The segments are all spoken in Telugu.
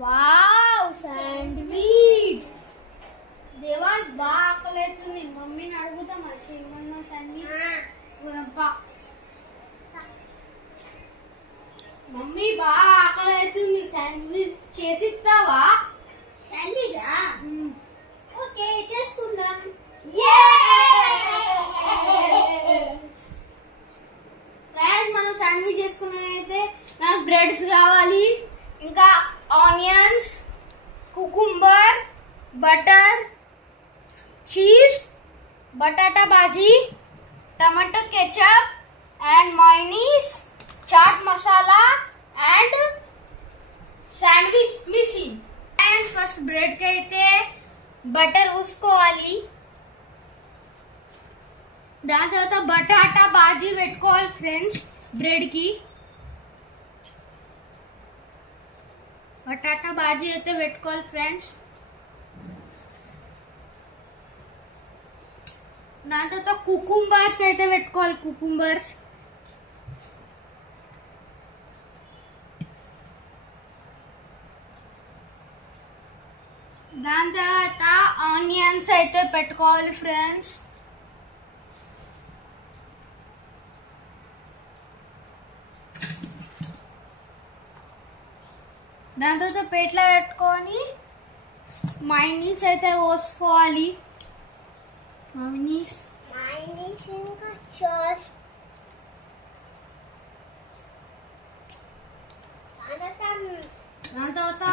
वाव सैंडविच देवांश बागा आकलैतुंदी मम्मीని అడుగుదాం చేయమన్నా सैंडविच గురంపా మమ్మీ బాగా ఆకలైతుంది सैंडविच చేసిస్తావా सैंडविचा ఓకే చేసుకుందాం ఫ్రెండ్స్ మనం सैंडविच చేసుకునేదైతే నాకు బ్రెడ్స్ కావాలి ఇంకా onions cucumber butter cheese batata bhaji tomato ketchup and mayonnaise chaat masala and sandwich mixing and first bread కి అయితే బటర్ పూసుకోవాలి దాని తర్వాత బటాటా బాజీ పెట్టుకోవాలి ఫ్రెండ్స్ బ్రెడ్ కి బటాటా బాజీ అయితే పెట్టుకోవాలి ఫ్రెండ్స్ దాని తర్వాత కుకుంబర్స్ అయితే పెట్టుకోవాలి కుకుంబర్స్ దాని తర్వాత ఆనియన్స్ అయితే పెట్టుకోవాలి ఫ్రెండ్స్ దాని తర్వాత ప్లేట్లో పెట్టుకొని మయోనీస్ అయితే పోసుకోవాలి మయోనీస్ ఇంకా సాస్ దాని తర్వాత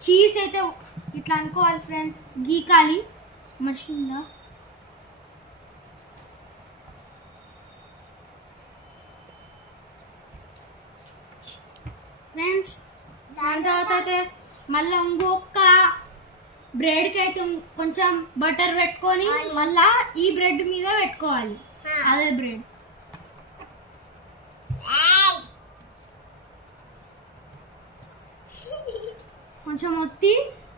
చీజ్ అయితే ఇట్లా అనుకోవాలి ఫ్రెండ్స్ గీకాలి మషిన్లో ఫ్రెండ్స్ దాని తర్వాత అయితే మళ్ళీ ఇంకొక బ్రెడ్ కి అయితే కొంచెం బటర్ పెట్టుకొని మళ్ళా ఈ బ్రెడ్ మీద పెట్టుకోవాలి అదే బ్రెడ్ కొంచెం ఒత్తి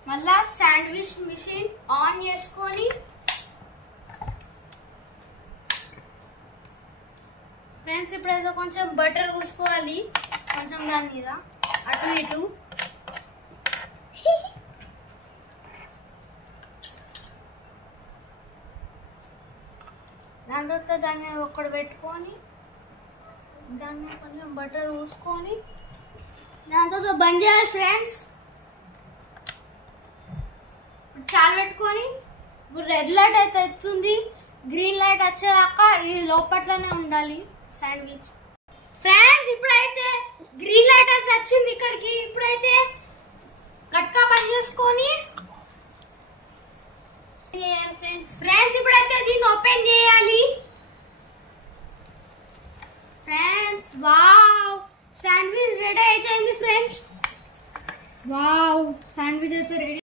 మళ్ళా శాండ్విచ్ మిషన్ ఆన్ చేసుకొని ఫ్రెండ్స్ ఇప్పుడైతే కొంచెం బటర్ పూసుకోవాలి కొంచెం దాని మీద అటు ఇటు దాని తర్వాత దాన్ని ఒక్కడ పెట్టుకొని దాన్ని కొంచెం బటర్ పూసుకొని దాని తర్వాత బంద్ చేయాలి ఫ్రెండ్స్ చాలా పెట్టుకొని ఇప్పుడు రెడ్ లైట్ అయితే వస్తుంది గ్రీన్ లైట్ వచ్చేదాకా ఇది లోపట్లోనే ఉండాలి శాండ్విచ్ ఫ్రెండ్స్ ఇప్పుడైతే గ్రీన్ లైట్ అయితే వచ్చింది ఇక్కడికి ఇప్పుడైతే కట్కా బంద్ చేసుకొని ఫ్రెండ్స్ ఇప్పుడైతే దీన్ని ఓపెన్ చేయాలి ఫ్రెండ్స్ వావ్ శాండ్విచ్ రెడీ అయిపోయింది ఫ్రెండ్స్ వావ్ శాండ్విచ్ అయితే రెడీ